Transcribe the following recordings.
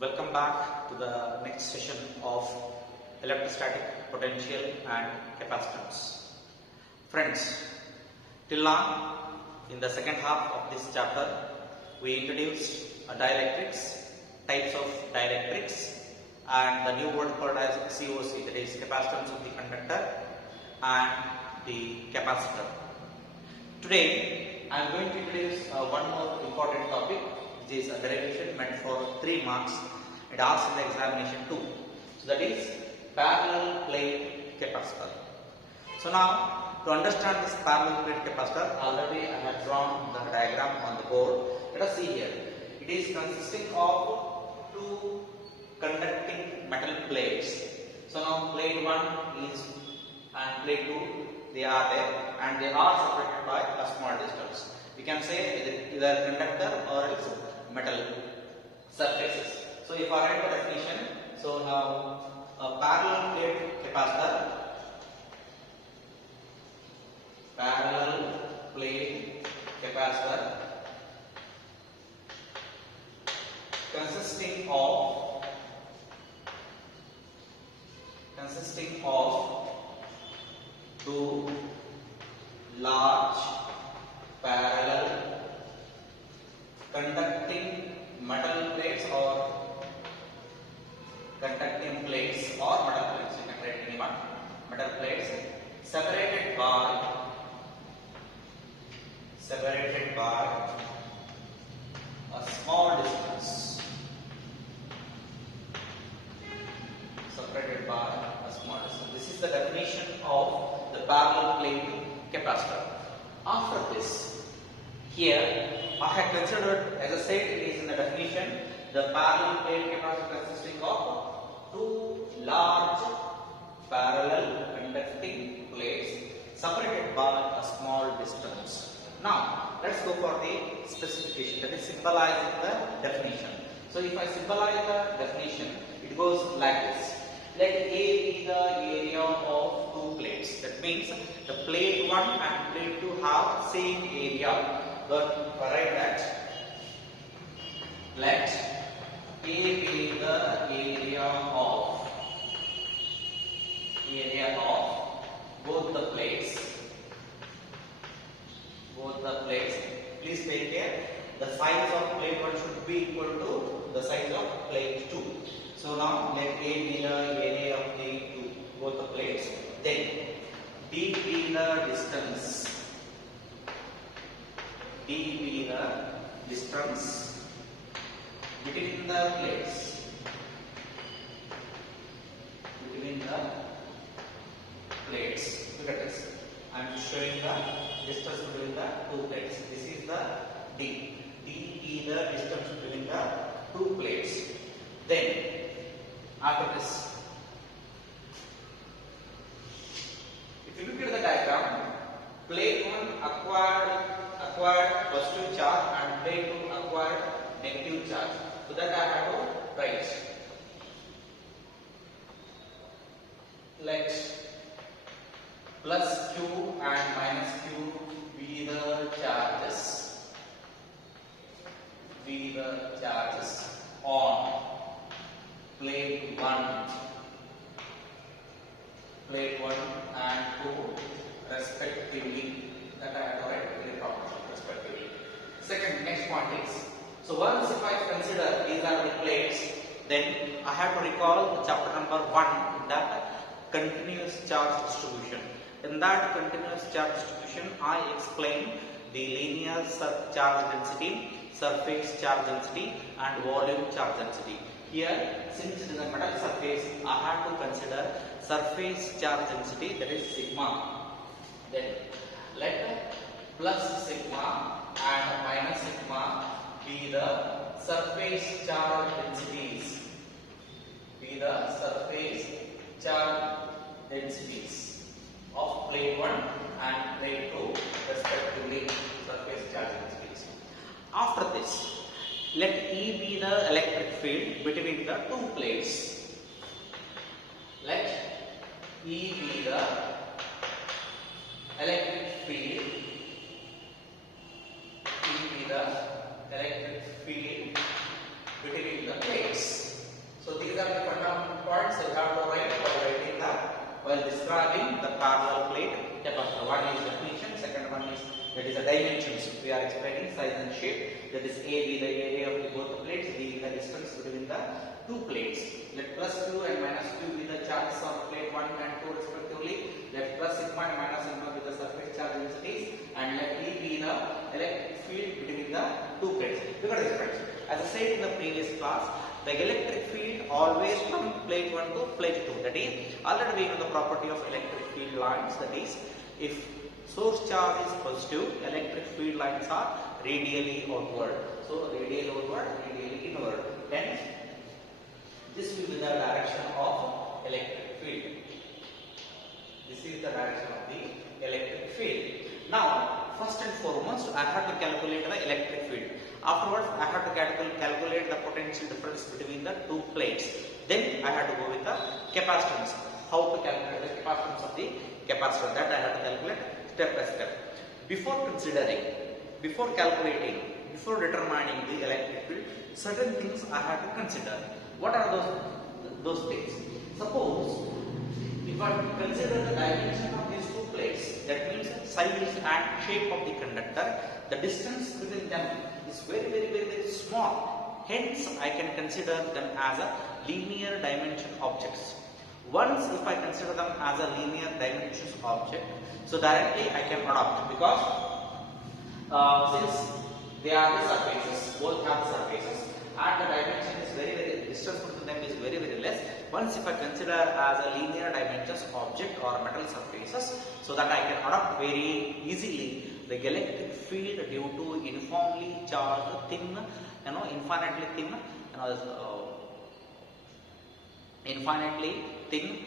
Welcome back to the next session of electrostatic potential and capacitance. Friends, till now in the second half of this chapter we introduced dielectrics, types of dielectrics, and the new word called as COC, that is capacitance of the conductor and the capacitor. Today I am going to introduce one more important topic, which is a derivation meant for 3 marks. It asks in the examination too. So that is parallel plate capacitor. So now to understand this parallel plate capacitor, already I have drawn the diagram on the board. Let us see here. It is consisting of 2 conducting metal plates. So now plate 1 is and plate 2, they are there and they are separated by a small distance. We can say either conductor or else metal surfaces. So if I write the definition, so now a parallel plate capacitor, consisting of 2 large parallel conducting metal plates or conducting plates or metal plates. You can write anyone. Metal plates separated by a small distance. Separated by a small distance. This is the definition of the parallel plate capacitor. After this, here I had considered, as I said, it is in the definition, the parallel plate capacitor consisting of 2 large parallel conducting plates separated by a small distance. Now, let's go for the specification, that is symbolizing the definition. So, if I symbolize the definition, it goes like this. Let A be the area of 2 plates. That means the plate 1 and plate 2 have same area. But if I write that, let A be the area of both the plates. Please take care. The size of plate 1 should be equal to the size of plate 2. So now let A be the area of the both the plates. Then D be the distance. Between the plates. Look at this. I am showing the distance between the 2 plates. This is the D. D be the distance between the 2 plates. Then, after this, if you look at the diagram, plate 1 acquired positive charge and plate 2 acquired negative charge. So that I have to write. Let plus Q and minus Q be the charges on plate 1 and 2 respectively. That I have to write very properly, respectively. Second, next point is, so once if I consider these are the plates, then I have to recall chapter number 1, that continuous charge distribution. In that continuous charge distribution, I explain the linear charge density, surface charge density and volume charge density. Here, since it is a metal surface, I have to consider surface charge density, that is sigma. Then let plus sigma and minus sigma be the surface charge densities. Of plate 1 and plate 2 respectively, surface charge densities. After this, let E be the electric field between the 2 plates. Let E be the electric field between the plates. we have to write while describing the parallel plate capacitor. One is definition, second one is that is the dimensions. We are explaining size and shape. That is A be the area of the both the plates, B be the distance between the two plates. Let plus Q and minus Q be the charges on plate 1 and 2 respectively. Let plus sigma and minus sigma be the surface charge densities, and let E be the electric field between the two plates. Look at this, friends. As I said in the previous class, the electric field always from plate 1 to plate 2. That is, already we know the property of electric field lines. That is, if source charge is positive, electric field lines are radially outward. So, radial outward, radially inward. Hence, this will be the direction of electric field. This is the direction of the electric field. Now, first and foremost, I have to calculate the electric field. Afterwards, I have to calculate the potential difference between the two plates. Then, I have to go with the capacitance. How to calculate the capacitance of the capacitor? That I have to calculate step by step. Before considering, before calculating, before determining the electric field, certain things I have to consider. What are those things? Suppose if I consider the dimension of these two plates, that means size and shape of the conductor, the distance between them is very small. Hence, I can consider them as a linear dimension objects. Once if I consider them as a linear dimensions object, so directly I can adopt, because since they are the surfaces, both have the surfaces, and the dimension is very distance between them is very less. Once if I consider as a linear dimensions object or metal surfaces, so that I can adopt very easily the electric field due to uniformly charged thin, infinitely thin, infinitely thin,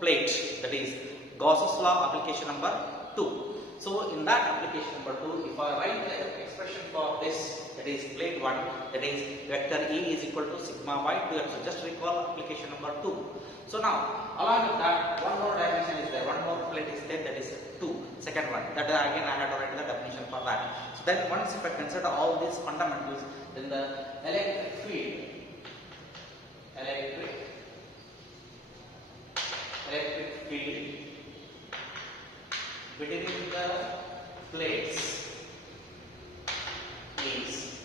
plate. That is Gauss's law application number 2. So in that application number 2, if I write the expression for this, that is plate 1, that is vector E is equal to sigma by 2f. So just recall application number 2. So now, along with that, one more dimension is there, one more plate is there, that is 2, second one. That again I had to write the definition for that. So then once if I consider all these fundamentals, then the electric field between the plates is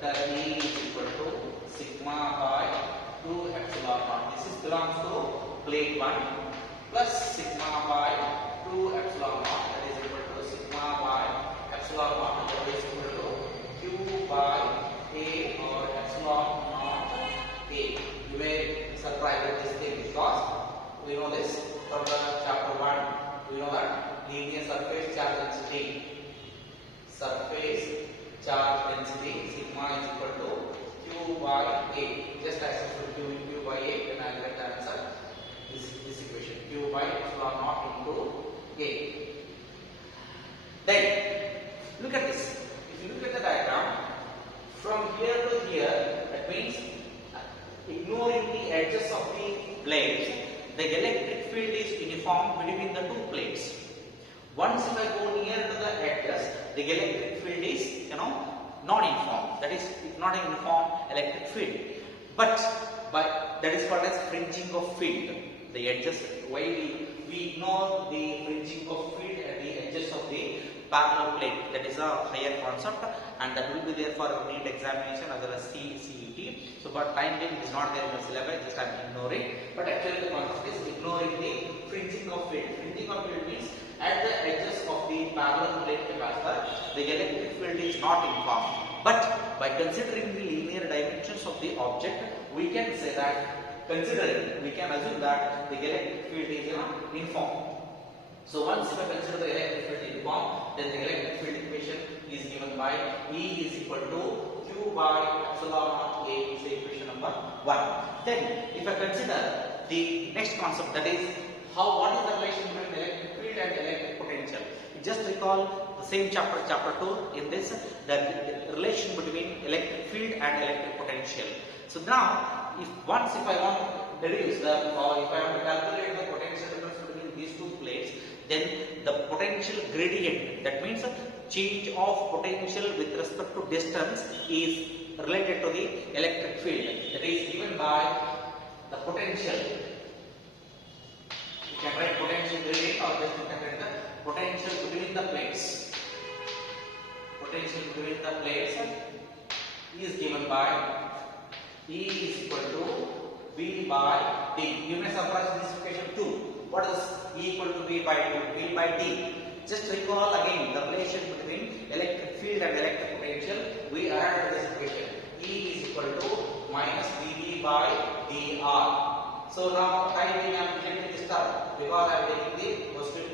vector E is equal to sigma by 2 epsilon naught. This is belongs to plate 1 plus sigma by 2 epsilon naught, that is equal to sigma by epsilon naught, that is equal to Q by A or epsilon naught A. You may surprise with this thing, because we know this from the chapter 1. We know that linear surface charge density. Surface charge density sigma is equal to Q by A. Just as Q by A, then I will get the answer. This equation, Q by epsilon naught into A. Then look at this. If you look at the diagram, from here to here, that means ignoring the edges of the blades, the electric field is uniform between the two plates. Once if I go near to the edges, the electric field is non-uniform. That is not a uniform electric field. But that is called as fringing of field. The edges, why we ignore the fringing of field at the edges of the parallel plate. That is a higher concept, and that will be there for NEET examination as well as CET. So, but time being is not there in the syllabus, just I am ignoring. But actually the concept is ignoring the fringing of field. Fringing of field means at the edges of the parallel plate capacitor, the electric field is not uniform. But by considering the linear dimensions of the object, we can say that, we can assume that the electric field is uniform. So once if I consider the electric field uniform, then the electric field equation is given by E is equal to Q by epsilon naught A is the equation number 1. Then if I consider the next concept, that is what is the relation between electric field and electric potential. Just recall the same chapter 2 in this, the relation between electric field and electric potential. So now if I want to deduce if I want to calculate the potential difference between these two plates, then the potential gradient, that means change of potential with respect to distance, is related to the electric field. That is given by the potential. You can write potential gradient or just you can write the potential between the plates. Potential between the plates is given by E is equal to V by D. You may surprise this equation too. What is E equal to V by 2? V by D. Just recall again the relation between electric field and electric potential. We arrived at this equation. E is equal to minus dV by dr. So now time being I am taking this term because I am taking the positive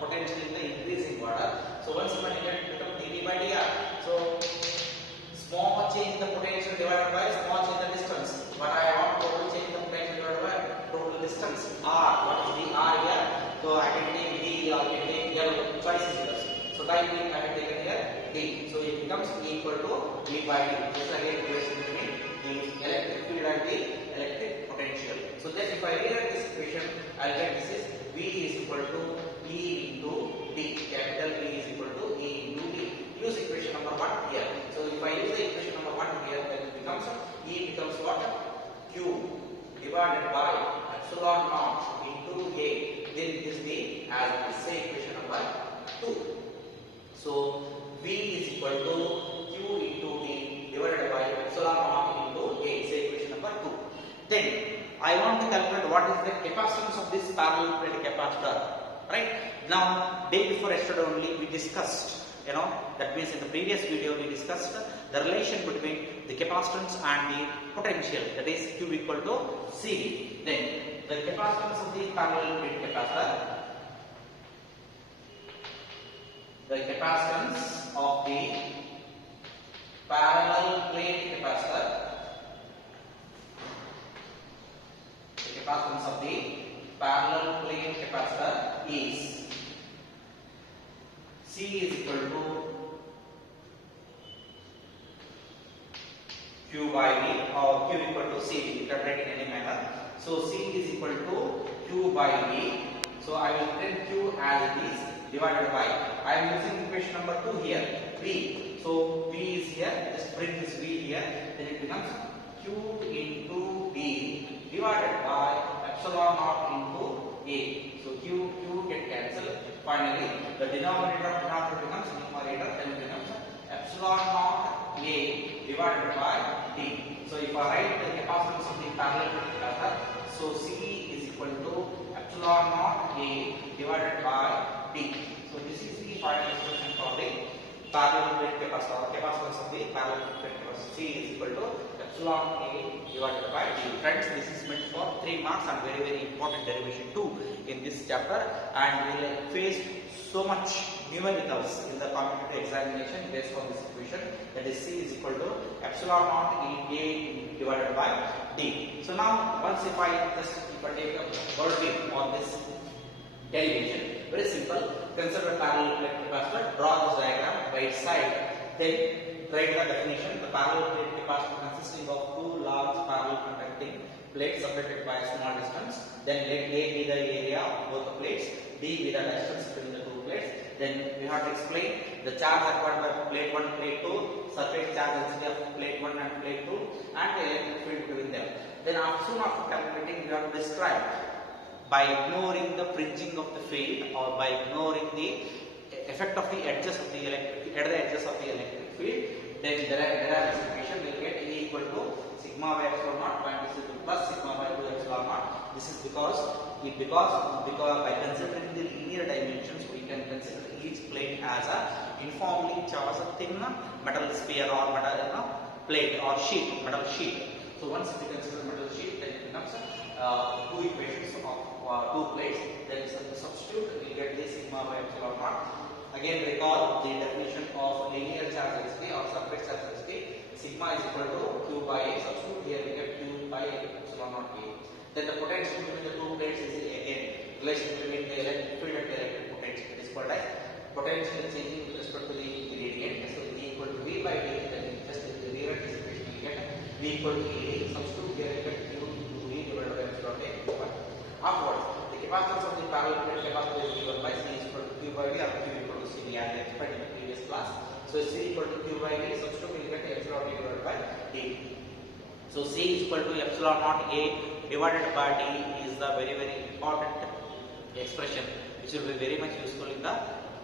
potential in the increasing order. So once you get become dV by dr. So small change in the potential divided by small change in the distance. But I want total change in the potential divided by total distance. R. What is the R here? So I can take D or I can take L. Choice is yours. So time being I have taken here D. So it becomes equal to V by D. This is again relation between the electric field and the electric potential. So then if I rewrite this equation, I will get this is V is equal to E into D. Capital V is equal to E into D. Use equation number 1 here. So if I use the equation number 1 here, then it becomes E becomes what? Q divided by epsilon naught into A. Then it is the as we say equation number 2. So V is equal to Q into D divided by epsilon naught into A. Say equation number 2. Then I want to calculate what is the capacitance of this parallel plate capacitor. Right? Now day before yesterday only we discussed. That means in the previous video we discussed the relation between the capacitance and the potential, that is Q equal to CV. Then the capacitance of the parallel plate capacitor, the capacitance of the parallel plate capacitor, the capacitance of the parallel plate capacitor is C is equal to Q by V or Q equal to CV. You can write in any manner. So C is equal to Q by V. So I will write Q as it is divided by. I am using equation number 2 here. V. So V is here. Just bring this V here. Then it becomes Q into V divided by epsilon naught into A. So Q get cancelled. Finally, the denominator of denominator becomes numerator, then it becomes epsilon naught A divided by D. So if I write the capacitance of the parallel plate capacitor, so C is equal to epsilon naught A divided by D. So this is the final expression for the parallel plate capacitor, capacitance of the parallel plate capacitor. C is equal to epsilon A divided by D. Friends, this is meant for 3 marks and very important derivation too in this chapter, and we will face so much numericals in the competitive examination based on this equation, that is C is equal to epsilon naught A divided by D. So now once if I take a word view on this derivation, very simple. Consider a parallel plate capacitor, draw this diagram right side, then write the definition. The parallel plate capacitor consisting of 2 large parallel conducting plates separated by a small distance. Then let A be the area of both the plates, D be the distance between the 2 plates. Then we have to explain the charge acquired by plate 1, plate 2, surface charge density of plate 1 and plate 2, and the electric field between them. Then soon after calculating, we have to describe by ignoring the fringing of the field or by ignoring the effect of the edges of the electric field. Then there are this equation will get A equal to sigma by epsilon naught plus sigma by 2 epsilon naught. This is because by considering the linear dimensions, we can consider each plate as a uniformly charged thin metal sphere or metal plate or metal sheet. So once we consider metal sheet, then it becomes 2 equations of 2 plates. Then substitute, we get the sigma by epsilon naught. Again recall the definition of linear charge density or surface charge density. Sigma is equal to Q by A. Substitute here, we get Q by epsilon naught A. Then the potential between the 2 plates is again relation between the electric field and the electric potential. It is called as potential changing with respect to the gradient. So E equal to V by D. Then just rewrite this equation, we get V equal to E. Substitute here, we get Q into V divided by epsilon A. Afterwards, the capacitance of the parallel plate capacitor is given by C is equal to Q by V or Q equal to C. We had explained in the previous class. So C equal to Q by V. Substitute, we get epsilon A divided by D. So C is equal to epsilon naught A divided by d is the very important expression which will be very much useful in the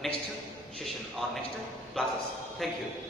next session or next classes. Thank you.